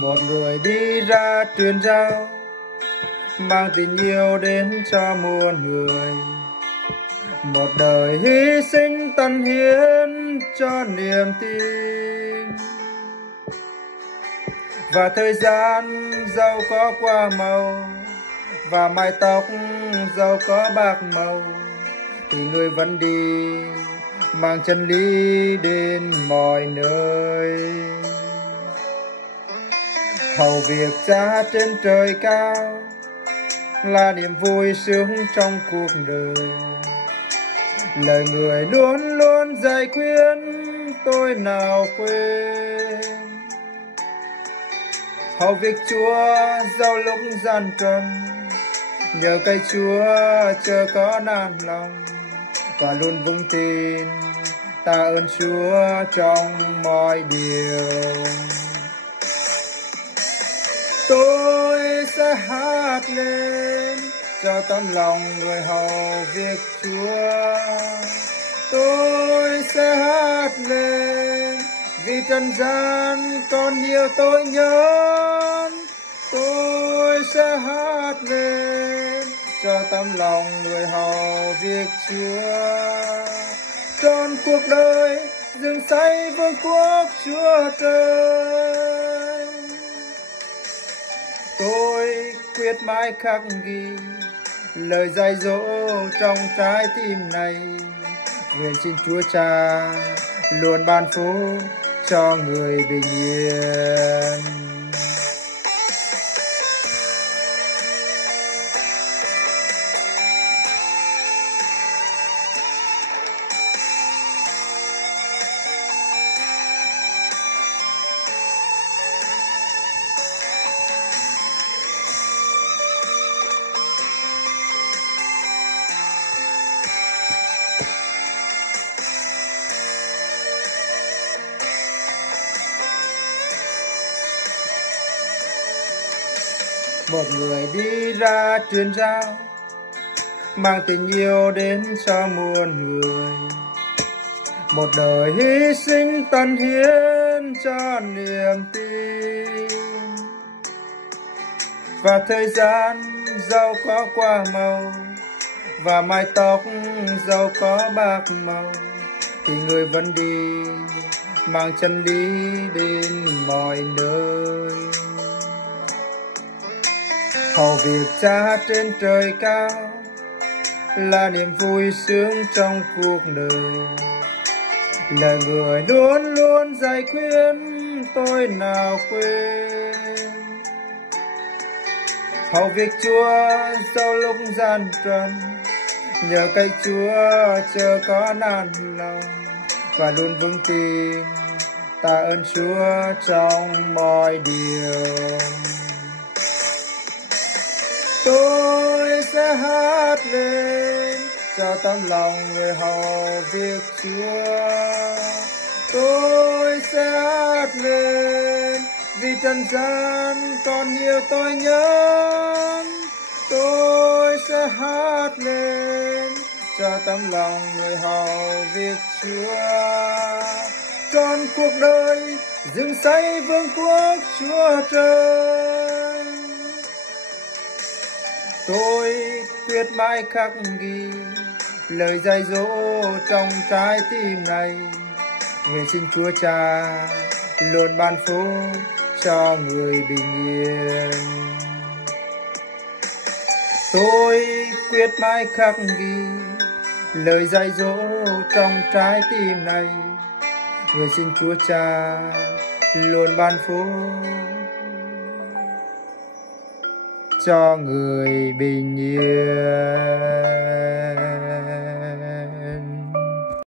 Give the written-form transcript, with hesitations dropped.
Một người đi ra truyền giao, mang tình yêu đến cho muôn người. Một đời hy sinh tận hiến cho niềm tin. Và thời gian dẫu có qua màu, và mái tóc dẫu có bạc màu, thì người vẫn đi mang chân lý đến mọi nơi. Hầu việc Cha trên trời cao là niềm vui sướng trong cuộc đời. Lời người luôn luôn dạy khuyên tôi nào quên. Hầu việc Chúa dẫu lúc gian truân, nhờ cậy Chúa chớ có nản lòng, và luôn vững tin tạ ơn Chúa trong mọi điều. Tôi sẽ hát lên cho tấm lòng người hầu việc Chúa. Tôi sẽ hát lên vì trần gian còn nhiều tội nhân. Tôi sẽ hát lên cho tấm lòng người hầu việc Chúa. Trọn cuộc đời dựng xây vương quốc Chúa Trời. Tôi quyết mãi khắc ghi lời dạy dỗ trong trái tim này. Nguyện xin Chúa Cha luôn ban phúc cho người bình yên. Một người đi ra truyền giao, mang tình yêu đến cho muôn người. Một đời hy sinh tận hiến cho niềm tin. Và thời gian dẫu có qua màu, và mái tóc dẫu có bạc màu, thì người vẫn đi mang chân lý đến mọi nơi. Hầu việc Cha trên trời cao là niềm vui sướng trong cuộc đời. Lời người luôn luôn dạy khuyên tôi nào quên. Hầu việc Chúa dẫu lúc gian truân, nhờ cậy Chúa chớ có nản lòng, và luôn vững tin tạ ơn Chúa trong mọi điều. Tôi sẽ hát lên cho tấm lòng người hầu việc Chúa. Tôi sẽ hát lên vì trần gian còn nhiều tội nhân. Tôi sẽ hát lên cho tấm lòng người hầu việc Chúa. Trọn cuộc đời dựng xây vương quốc Chúa Trời. Tôi quyết mãi khắc ghi lời dạy dỗ trong trái tim này. Nguyện xin Chúa Cha luôn ban phúc cho người bình yên. Tôi quyết mãi khắc ghi lời dạy dỗ trong trái tim này. Nguyện xin Chúa Cha luôn ban phúc cho người bình yên.